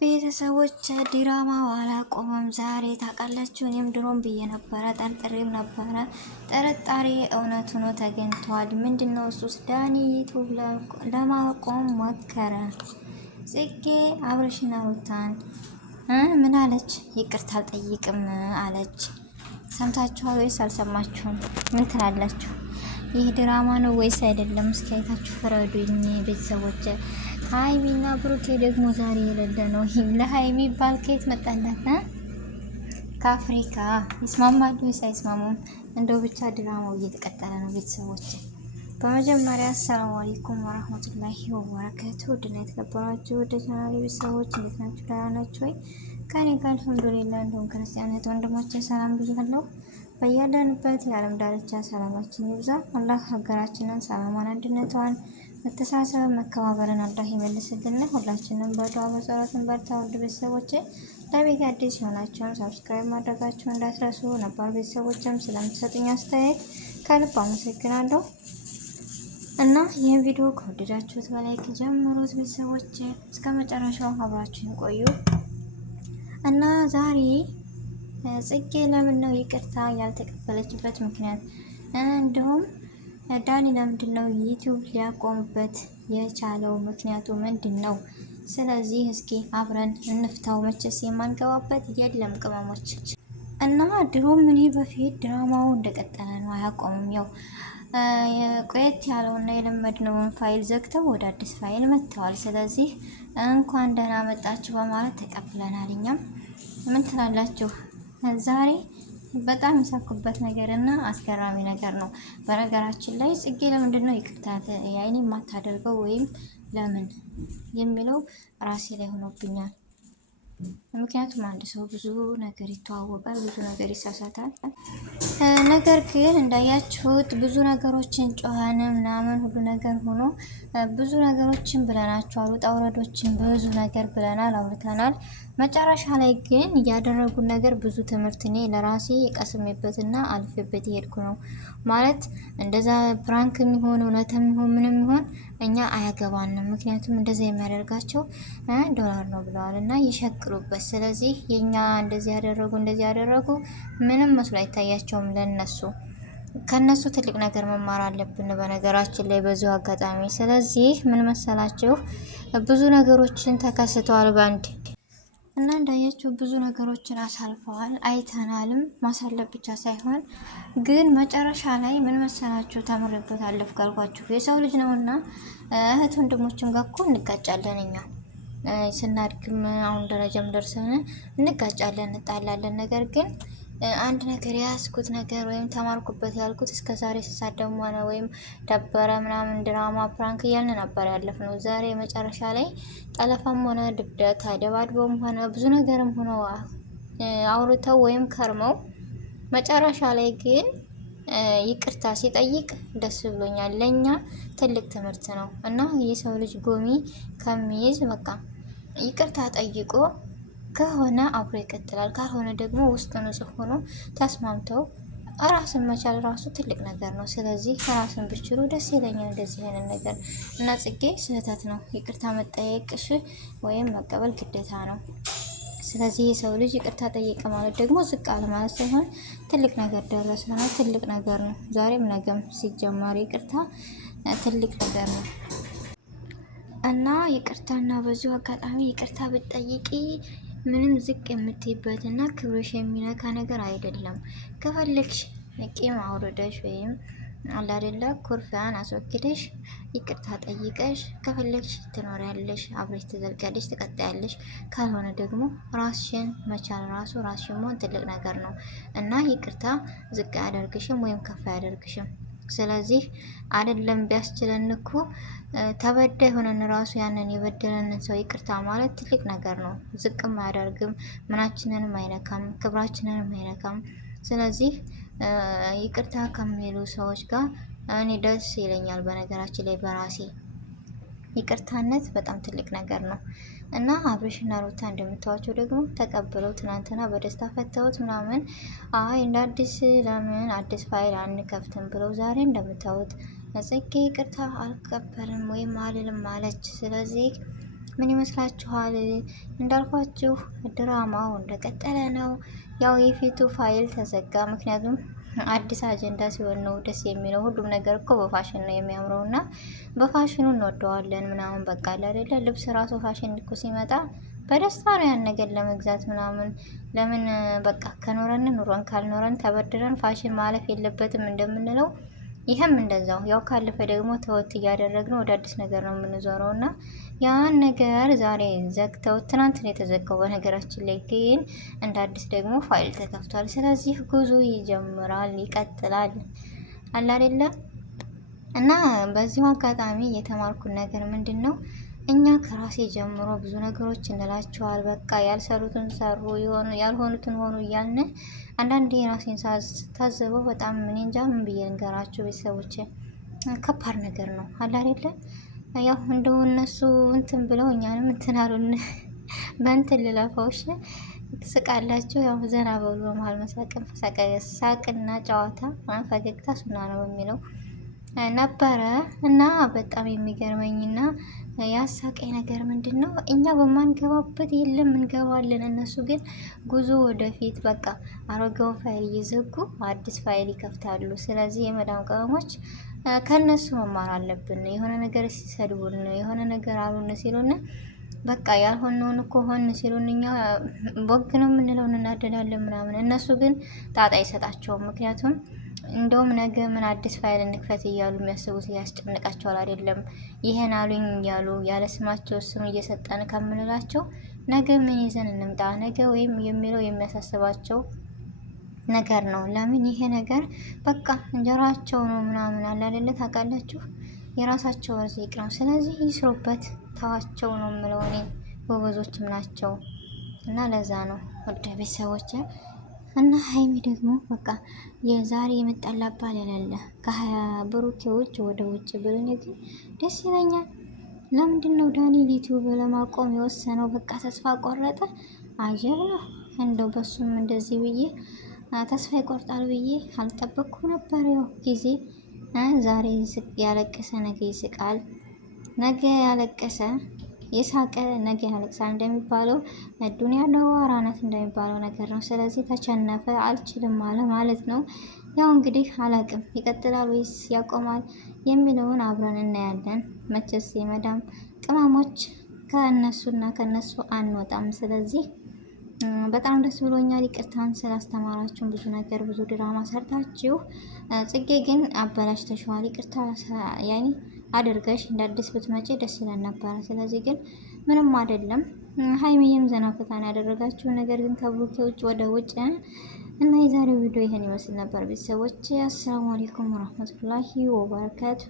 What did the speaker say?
ቤተሰቦች ድራማው አላቆመም። ዛሬ ታውቃላችሁ፣ እኔም ድሮም ብዬ ነበረ፣ ጠርጥሬም ነበረ። ጥርጣሬ እውነት ሆኖ ተገኝቷል። ምንድነው እሱስ? ዳኒ ዩቱብ ለማቆም ሞከረ። ጽጌ አብርሽና ሩታን ምን አለች? ይቅርታ አልጠይቅም አለች። ሰምታችኋል ወይስ አልሰማችሁም? ምን ትላላችሁ? ይህ ድራማ ነው ወይስ አይደለም? እስኪ አይታችሁ ፍረዱኝ ቤተሰቦች። ሀይሚና ብሩኬ ደግሞ ዛሬ የሌለ ነው። ለሀይሚ ባል ከየት መጣላት? ከአፍሪካ። ይስማማሉ ወይስ አይስማሙም? እንደው ብቻ ድራማው እየተቀጠለ ነው ቤተሰቦች። በመጀመሪያ አሰላሙ አለይኩም ወራህመቱላሂ ወበረካቱ። ውድና የተከበራችሁ ወደ ቻናሌ ቤተሰቦች እንዴት ናችሁ? ደህና ናችሁ ወይ? ከኔ ጋር አልሐምዱሊላህ። እንደውም ክርስቲያናት ወንድሞቼ ሰላም ብያለሁ። በያለንበት የዓለም ዳርቻ ሰላማችን ይብዛ። አላህ ሀገራችንን ሰላሟን፣ አንድነቷን፣ መተሳሰብ፣ መከባበርን አላህ ይመልስልን። ሁላችንም በዱዓ በጸሎትን በርታ። ውድ ቤተሰቦቼ ለቤት አዲስ የሆናችሁም ሰብስክራይብ ማድረጋችሁ እንዳትረሱ። ነባር ቤተሰቦችም ስለምትሰጡኝ አስተያየት ከልብ አመሰግናለሁ እና ይህን ቪዲዮ ከወደዳችሁት በላይ ከጀመሩት ቤተሰቦቼ እስከ መጨረሻው አብራችሁን ቆዩ እና ዛሬ ጽጌ ለምን ነው ይቅርታ ያልተቀበለችበት ምክንያት? እንዲሁም ዳኒ ለምንድን ነው ዩቲዩብ ሊያቆምበት የቻለው ምክንያቱ ምንድን ነው? ስለዚህ እስኪ አብረን እንፍታው። መቼስ የማንገባበት የለም ቅመሞች። እና ድሮም እኔ በፊት ድራማው እንደቀጠለ ነው፣ አያቆምም። ያው ቆየት ያለውና የለመድነውን ፋይል ዘግተው ወደ አዲስ ፋይል መጥተዋል። ስለዚህ እንኳን ደህና መጣችሁ በማለት ተቀብለናል። እኛም ምን ትላላችሁ? ዛሬ በጣም የሳኩበት ነገር እና አስገራሚ ነገር ነው። በነገራችን ላይ ጽጌ ለምንድን ነው ይቅርታ ያይኔ የማታደርገው ወይም ለምን የሚለው ራሴ ላይ ሆኖብኛል። ምክንያቱም አንድ ሰው ብዙ ነገር ይተዋወቃል፣ ብዙ ነገር ይሳሳታል። ነገር ግን እንዳያችሁት ብዙ ነገሮችን ጮኸን ምናምን ሁሉ ነገር ሆኖ ብዙ ነገሮችን ብለናቸዋል። ውጣ ውረዶችን ብዙ ነገር ብለናል፣ አውርተናል። መጨረሻ ላይ ግን ያደረጉን ነገር ብዙ ትምህርት እኔ ለራሴ የቀስሜበትና አልፌበት የሄድኩ ነው። ማለት እንደዛ ፕራንክ የሚሆን እውነትም ይሆን ምንም ይሆን እኛ አያገባንም። ምክንያቱም እንደዛ የሚያደርጋቸው ዶላር ነው ብለዋል እና ይሸቅሉበት። ስለዚህ የኛ እንደዚህ ያደረጉ ምንም መስሎ አይታያቸውም ለነሱ። ከነሱ ትልቅ ነገር መማር አለብን በነገራችን ላይ በዚሁ አጋጣሚ። ስለዚህ ምን መሰላችሁ፣ ብዙ ነገሮችን ተከስተዋል ባንድ እና እንዳያችሁ ብዙ ነገሮችን አሳልፈዋል፣ አይተናልም። ማሳለፍ ብቻ ሳይሆን ግን መጨረሻ ላይ ምን መሰላችሁ፣ ተምሬበት አለፍ ካልኳችሁ የሰው ልጅ ነውና እህት ወንድሞችም ጋር እኮ እንጋጫለን። እኛ ስናድግም አሁን ደረጃም ደርሰን እንጋጫለን፣ እንጣላለን። ነገር ግን አንድ ነገር የያዝኩት ነገር ወይም ተማርኩበት ያልኩት እስከ ዛሬ ስሳደም ሆነ ወይም ደበረ ምናምን ድራማ ፕራንክ እያልን ነበር ያለፍነው። ዛሬ መጨረሻ ላይ ጠለፋም ሆነ ድብደት አደባድበውም ሆነ ብዙ ነገርም ሆነ አውርተው ወይም ከርመው መጨረሻ ላይ ግን ይቅርታ ሲጠይቅ ደስ ብሎኛል። ለኛ ትልቅ ትምህርት ነው እና የሰው ልጅ ጎሚ ከሚይዝ በቃ ይቅርታ ጠይቆ ከሆነ አብሮ ይቀጥላል። ካልሆነ ደግሞ ውስጡ ንጹህ ሆኖ ተስማምተው ራስን መቻል ራሱ ትልቅ ነገር ነው። ስለዚህ ራስን ብችሉ ደስ ይለኛል እንደዚህ አይነት ነገር እና ጽጌ ስህተት ነው። ይቅርታ መጠየቅሽ ወይም መቀበል ግዴታ ነው። ስለዚህ የሰው ልጅ ይቅርታ ጠየቀ ማለት ደግሞ ዝቅ አለ ማለት ሳይሆን ትልቅ ነገር ደረሰ ነው፣ ትልቅ ነገር ነው። ዛሬም ነገም ሲጀመር ይቅርታ ትልቅ ነገር ነው እና ይቅርታና በዚሁ አጋጣሚ ይቅርታ ብትጠይቂ ምንም ዝቅ የምትይበት እና ክብርሽ የሚነካ ነገር አይደለም። ከፈለግሽ ቂም አውርደሽ ወይም አላደላ ኩርፊያን አስወግደሽ ይቅርታ ጠይቀሽ ከፈለግሽ ትኖሪያለሽ፣ አብረሽ ትዘልቂያለሽ፣ ትቀጥያለሽ። ካልሆነ ደግሞ ራስሽን መቻል ራሱ ራስሽን መሆን ትልቅ ነገር ነው እና ይቅርታ ዝቅ አያደርግሽም ወይም ከፍ አያደርግሽም። ስለዚህ አይደለም ቢያስችለን እኮ ተበዳይ ሆነን ራሱ ያንን የበደለንን ሰው ይቅርታ ማለት ትልቅ ነገር ነው። ዝቅም አያደርግም፣ ምናችንንም አይነካም፣ ክብራችንንም አይነካም። ስለዚህ ይቅርታ ከሚሉ ሰዎች ጋር እኔ ደስ ይለኛል። በነገራችን ላይ በራሴ ይቅርታነት በጣም ትልቅ ነገር ነው እና አብርሽና ሩታ እንደምታዋቸው ደግሞ ተቀብለው ትናንትና በደስታ ፈተውት ምናምን አይ እንደ አዲስ ለምን አዲስ ፋይል አንከፍትም ብለው ዛሬ እንደምታዩት ጽጌ ይቅርታ አልቀበልም ወይም አልልም አለች። ስለዚህ ምን ይመስላችኋል? እንዳልኳችሁ ድራማው እንደቀጠለ ነው። ያው የፊቱ ፋይል ተዘጋ። ምክንያቱም አዲስ አጀንዳ ሲሆን ነው ደስ የሚለው። ሁሉም ነገር እኮ በፋሽን ነው የሚያምረው እና በፋሽኑ እንወደዋለን ምናምን በቃ አይደለ? ልብስ ራሱ ፋሽን እኮ ሲመጣ በደስታ ነው ያን ነገር ለመግዛት ምናምን። ለምን በቃ ከኖረን ኑሮን ካልኖረን ተበድረን ፋሽን ማለፍ የለበትም እንደምንለው ይህም እንደዛው ያው ካለፈ ደግሞ ተወት እያደረግነው ወደ አዲስ ነገር ነው የምንዞረው እና ያን ነገር ዛሬ ዘግተው ትናንት ነው የተዘጋው። በነገራችን ላይ ግን እንደ አዲስ ደግሞ ፋይል ተከፍቷል። ስለዚህ ጉዞ ይጀምራል፣ ይቀጥላል አለ አይደለ? እና በዚሁ አጋጣሚ የተማርኩት ነገር ምንድን ነው? እኛ ከራሴ ጀምሮ ብዙ ነገሮች እንላቸዋል። በቃ ያልሰሩትን ሰሩ፣ ያልሆኑትን ሆኑ እያልን አንዳንዴ ራሴን ታዘበው በጣም ምን እንጃ ምን ብዬ ንገራቸው ቤተሰቦች፣ ከባድ ነገር ነው አለ አይደለ? ያው እንደው እነሱ እንትን ብለው እኛንም እንትን አሉን በእንትን ልለፈውሽ ትስቃላችሁ። ያው ዘና በሉ በመሀል መሳቅን ሳቅና ጨዋታ ፈገግታ ሱና ነው በሚለው ነበረ እና በጣም የሚገርመኝና ያሳቀኝ ነገር ምንድን ነው? እኛ በማንገባበት የለም እንገባለን። እነሱ ግን ጉዞ ወደፊት በቃ አሮጌውን ፋይል እየዘጉ አዲስ ፋይል ይከፍታሉ። ስለዚህ የመዳም ቅመሞች ከእነሱ መማር አለብን። የሆነ ነገር ሲሰድቡን፣ የሆነ ነገር አሉን ሲሉን በቃ ያልሆነውን እኮ ሆን ሲሉን እኛ ቦግ ነው የምንለው፣ እናደዳለን ምናምን። እነሱ ግን ጣጣ አይሰጣቸውም። ምክንያቱም እንደውም ነገ ምን አዲስ ፋይል እንክፈት እያሉ የሚያስቡት ያስጨንቃቸዋል። አይደለም ይሄን አሉኝ እያሉ ያለ ስማቸው ስም እየሰጠን ከምንላቸው ነገ ምን ይዘን እንምጣ ነገ ወይም የሚለው የሚያሳስባቸው ነገር ነው። ለምን ይሄ ነገር በቃ እንጀራቸው ነው ምናምን አለ አይደለ? ታውቃላችሁ፣ የራሳቸው ርዝቅ ነው። ስለዚህ ይስሩበት፣ ተዋቸው ነው የምለው እኔ። ጎበዞችም ናቸው እና ለዛ ነው ወደ ቤተሰቦች እና ሀይሚ ደግሞ በቃ የዛሬ የመጣላባል ያለለ ከብሩኬ ውጭ ወደ ውጭ ብለን ግን ደስ ይለኛል። ለምንድን ነው ዳኒ ዩቲዩብ ለማቆም የወሰነው? በቃ ተስፋ ቆረጠ። አጀብ ነው እንደው በሱም እንደዚህ ብዬ ተስፋ ይቆርጣል ብዬ አልጠበቅኩም ነበር። ያው ጊዜ ዛሬ ያለቀሰ ነገ ይስቃል፣ ነገ ያለቀሰ የሳቀ ነገ ያለቅሳል እንደሚባለው ዱንያ ለዋራ ናት እንደሚባለው ነገር ነው። ስለዚህ ተቸነፈ አልችልም አለ ማለት ነው። ያው እንግዲህ አላቅም ይቀጥላል ወይስ ያቆማል የሚለውን አብረን እናያለን። መቼስ የመዳም ቅመሞች ከእነሱና ከእነሱ አንወጣም። ስለዚህ በጣም ደስ ብሎኛል። ይቅርታን ስላስተማራችሁን ብዙ ነገር ብዙ ድራማ ሰርታችሁ፣ ጽጌ ግን አበላሽተሽዋል። ይቅርታ ያኔ አድርገሽ እንደ አዲስ ብትመጪ ደስ ይለን ነበረ። ስለዚህ ግን ምንም አይደለም። ሀይሚዬም ዘና ፈታን ያደረጋችሁ ነገር ግን ከብሩኬ ውጭ ወደ ውጭ እና የዛሬው ቪዲዮ ይሄን ይመስል ነበር። ቤተሰቦች አሰላሙ አለይኩም ወራህመቱላሂ ወበረካቱ።